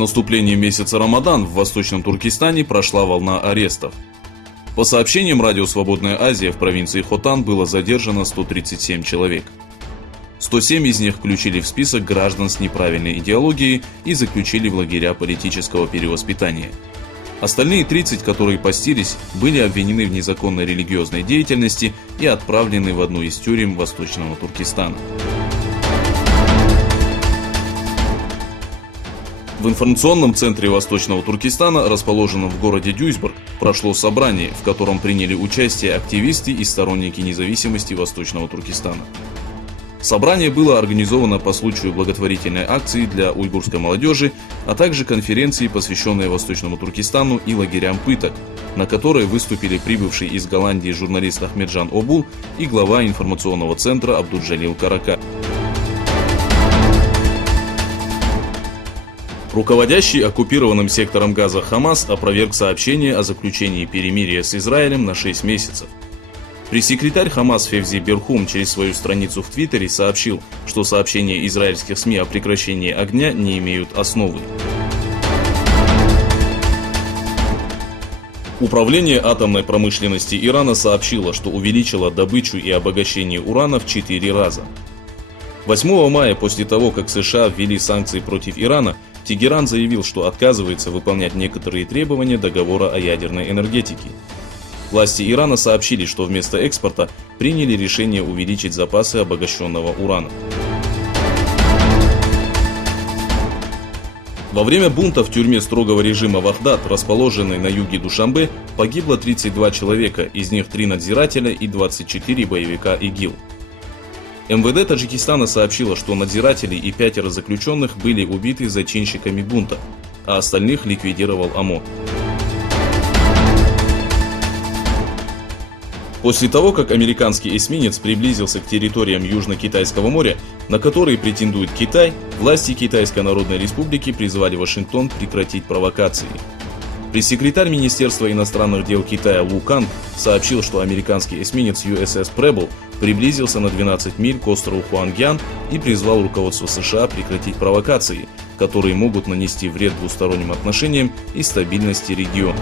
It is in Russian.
наступлением месяца Рамадан в Восточном Туркестане прошла волна арестов. По сообщениям Радио «Свободная Азия», в провинции Хотан было задержано 137 человек. 107 из них включили в список граждан с неправильной идеологией и заключили в лагеря политического перевоспитания. Остальные 30, которые постились, были обвинены в незаконной религиозной деятельности и отправлены в одну из тюрем Восточного Туркестана. В информационном центре Восточного Туркестана, расположенном в городе Дюйсбург, прошло собрание, в котором приняли участие активисты и сторонники независимости Восточного Туркестана. Собрание было организовано по случаю благотворительной акции для уйгурской молодежи, а также конференции, посвященной Восточному Туркестану и лагерям пыток, на которой выступили прибывший из Голландии журналист Ахмеджан Обул и глава информационного центра Абдуджалил Карака. Руководящий оккупированным сектором Газа Хамас опроверг сообщение о заключении перемирия с Израилем на 6 месяцев. Пресс-секретарь Хамас Февзи Берхум через свою страницу в Твиттере сообщил, что сообщения израильских СМИ о прекращении огня не имеют основы. Управление атомной промышленности Ирана сообщило, что увеличило добычу и обогащение урана в 4 раза. 8 мая, после того, как США ввели санкции против Ирана, Тегеран заявил, что отказывается выполнять некоторые требования договора о ядерной энергетике. Власти Ирана сообщили, что вместо экспорта приняли решение увеличить запасы обогащенного урана. Во время бунта в тюрьме строгого режима Вахдат, расположенной на юге Душанбе, погибло 32 человека, из них 3 надзирателя и 24 боевика ИГИЛ. МВД Таджикистана сообщило, что надзиратели и 5 заключенных были убиты зачинщиками бунта, а остальных ликвидировал ОМОН. После того, как американский эсминец приблизился к территориям Южно-Китайского моря, на которые претендует Китай, власти Китайской Народной Республики призвали Вашингтон прекратить провокации. Пресс-секретарь Министерства иностранных дел Китая Лу Канг сообщил, что американский эсминец USS Preble приблизился на 12 миль к острову Хуангян и призвал руководство США прекратить провокации, которые могут нанести вред двусторонним отношениям и стабильности региона.